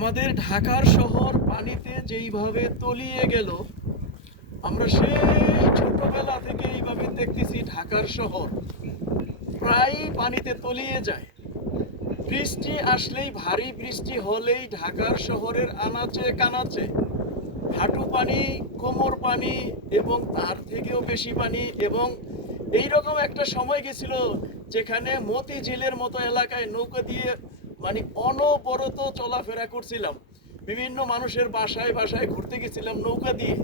আমাদের ঢাকার শহর পানিতে যেইভাবে তলিয়ে গেল, আমরা সেই ছোটবেলা থেকে এইভাবে দেখতেছি ঢাকার শহর প্রায় পানিতে তলিয়ে যায়। বৃষ্টি আসলেই, ভারী বৃষ্টি হলেই ঢাকার শহরের আনাচে কানাচে হাঁটু পানি, কোমর পানি এবং তার থেকেও বেশি পানি। এবং এইরকম একটা সময় গেছিল যেখানে মতিঝিলের মতো এলাকায় নৌকা দিয়ে অনবরত চলাফেরা করছিলাম, বিভিন্ন মানুষের বাসায় বাসায় ঘুরতে গেছিলাম নৌকা দিয়ে।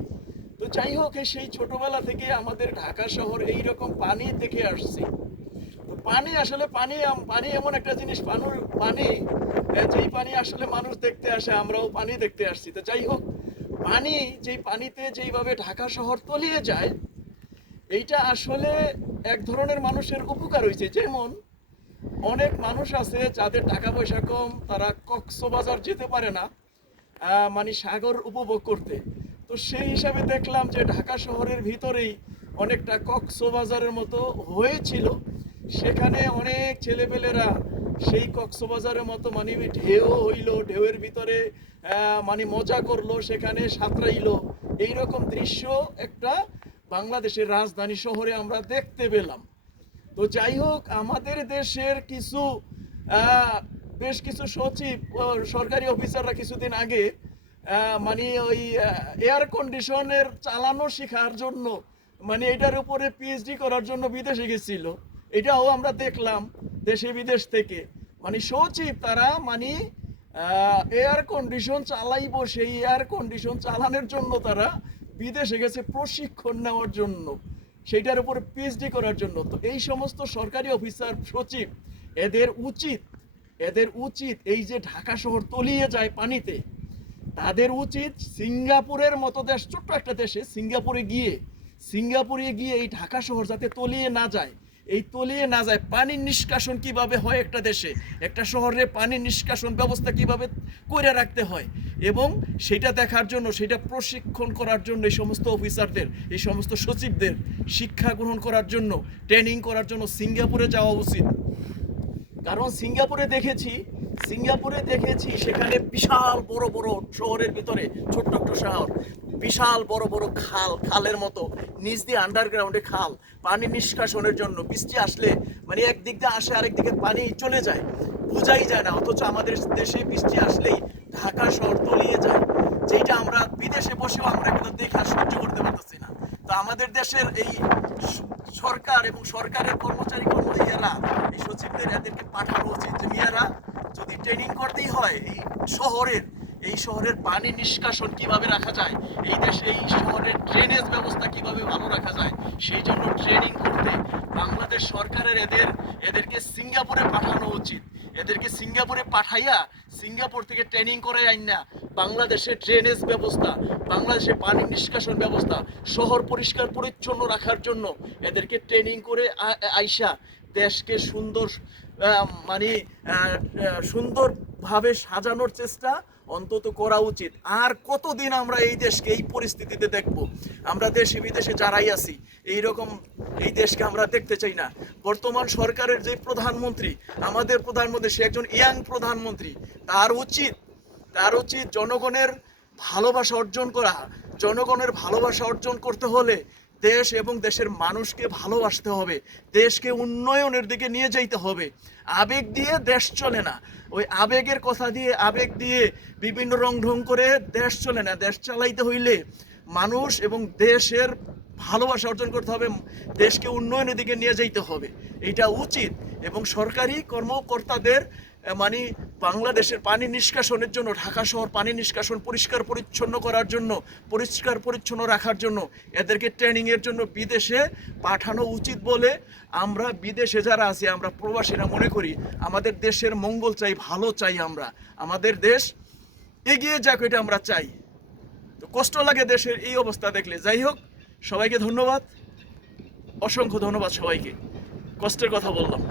তো যাই হোক, সেই ছোটবেলা থেকে আমাদের ঢাকা শহর এইরকম পানি দেখে আসছি। তো পানি আসলে পানি এমন একটা জিনিস, পানি যেই পানি আসলে মানুষ দেখতে আসে, আমরাও পানি দেখতে আসছি। তো যাই হোক, পানি যেই পানিতে যেইভাবে ঢাকা শহর তলিয়ে যায়, এইটা আসলে এক ধরনের মানুষের উপকার হয়েছে। যেমন অনেক মানুষ আছে যাদের টাকা পয়সা কম, তারা কক্সবাজার যেতে পারে না সাগর উপভোগ করতে। তো সেই হিসাবে দেখলাম যে ঢাকা শহরের ভিতরেই অনেকটা কক্সবাজারের মতো হয়েছিল। সেখানে অনেক ছেলেপেলেরা সেই কক্সবাজারের মতো ঢেউ হইল, ঢেউয়ের ভিতরে মজা করলো, সেখানে সাঁতরাইলো। এইরকম দৃশ্য একটা বাংলাদেশের রাজধানী শহরে আমরা দেখতে পেলাম। তো যাই হোক, আমাদের দেশের বেশ কিছু সচিব, সরকারি অফিসাররা কিছুদিন আগে ওই এয়ার কন্ডিশনের চালানো শেখার জন্য, এটার উপরে পিএইচডি করার জন্য বিদেশে গেছিল। এটাও আমরা দেখলাম দেশে বিদেশ থেকে সচিব তারা এয়ার কন্ডিশন চালাইবো, সেই এয়ার কন্ডিশন চালানোর জন্য তারা বিদেশে গেছে প্রশিক্ষণ নেওয়ার জন্য, সেইটার উপরে পিএইচডি করার জন্য। তো এই সমস্ত সরকারি অফিসার, সচিব, এদের উচিত এই যে ঢাকা শহর তলিয়ে যায় পানিতে, তাদের উচিত সিঙ্গাপুরের মতো দেশ, ছোট্ট একটা দেশে সিঙ্গাপুরে গিয়ে এই ঢাকা শহর যাতে তলিয়ে না যায়, পানির নিষ্কাশন কিভাবে হয় একটা দেশে, একটা শহরে পানির নিষ্কাশন ব্যবস্থা কিভাবে করে রাখতে হয়, এবং সেটা দেখার জন্য, সেটা প্রশিক্ষণ করার জন্য এই সমস্ত অফিসারদের, এই সমস্ত সচিবদের শিক্ষা গ্রহণ করার জন্য, ট্রেনিং করার জন্য সিঙ্গাপুরে যাওয়া উচিত। কারণ সিঙ্গাপুরে দেখেছি সেখানে বিশাল বড় বড়, শহরের ভিতরে ছোট্ট একটা শহর, বিশাল বড় বড় খালের মতো নিচ দিয়ে আন্ডারগ্রাউন্ডে খাল, পানি নিষ্কাশনের জন্য। বৃষ্টি আসলে একদিক দিয়ে আসে, আরেক দিকে পানি চলে যায়, বোঝাই যায় না। অথচ আমাদের দেশে বৃষ্টি আসলেই ঢাকা শহর তলিয়ে যায়, যেটা আমরা বিদেশে বসেও আমরা এগুলো দেখে সহ্য করতে পারতেছি না। তো আমাদের দেশের এই সরকার এবং সরকারের কর্মচারীরা, এই সচিবদের, এদেরকে পাঠানো উচিত যে মিয়ারা, যদি ট্রেনিং করতেই হয় এই শহরের পানি নিষ্কাশন কিভাবে রাখা যায়, এই শহরের ড্রেনেজ ব্যবস্থা কিভাবে ভালো রাখা যায়, সেই জন্য ট্রেনিং করতে বাংলাদেশ সরকারের এদেরকে সিঙ্গাপুরে পাঠানো উচিত। এদেরকে সিঙ্গাপুরে পাঠাইয়া সিঙ্গাপুর থেকে ট্রেনিং করে আইনা বাংলাদেশের ড্রেনেজ ব্যবস্থা, বাংলাদেশের পানি নিষ্কাশন ব্যবস্থা, শহর পরিষ্কার পরিচ্ছন্ন রাখার জন্য এদেরকে ট্রেনিং করে আইসা দেশকে সুন্দরভাবে সাজানোর চেষ্টা অন্তত করা উচিত। আর কতদিন আমরা এই দেশকে এই পরিস্থিতিতে দেখব? আমরা দেশে বিদেশে যারাই আছি, এই দেশকে আমরা দেখতে চাই না। বর্তমান সরকারের যে প্রধানমন্ত্রী, আমাদের প্রধানমন্ত্রী, সে একজন ইয়াং প্রধানমন্ত্রী। তার উচিত জনগণের ভালোবাসা অর্জন করা। জনগণের ভালোবাসা অর্জন করতে হলে দেশ এবং দেশের মানুষকে ভালোবাসতে হবে, দেশকে উন্নয়নের দিকে নিয়ে যাইতে হবে। আবেগ দিয়ে দেশ চলে না, ওই আবেগের কথা দিয়ে, আবেগ দিয়ে বিভিন্ন রং ঢং করে দেশ চলে না। দেশ চালাইতে হইলে মানুষ এবং দেশের ভালোবাসা অর্জন করতে হবে, দেশকে উন্নয়নের দিকে নিয়ে যাইতে হবে, এটা উচিত। এবং সরকারি কর্মকর্তাদের বাংলাদেশের পানি নিষ্কাশনের জন্য, ঢাকা শহর পানি নিষ্কাশন পরিষ্কার পরিচ্ছন্ন করার জন্য, পরিষ্কার পরিচ্ছন্ন রাখার জন্য এদেরকে ট্রেনিংয়ের জন্য বিদেশে পাঠানো উচিত বলে আমরা বিদেশে যারা আছি, আমরা প্রবাসীরা মনে করি। আমাদের দেশের মঙ্গল চাই, ভালো চাই, আমাদের দেশ এগিয়ে যাক, এটা আমরা চাই। তো কষ্ট লাগে দেশের এই অবস্থা দেখলে। যাই হোক, সবাইকে ধন্যবাদ, অসংখ্য ধন্যবাদ সবাইকে। কষ্টের কথা বললাম।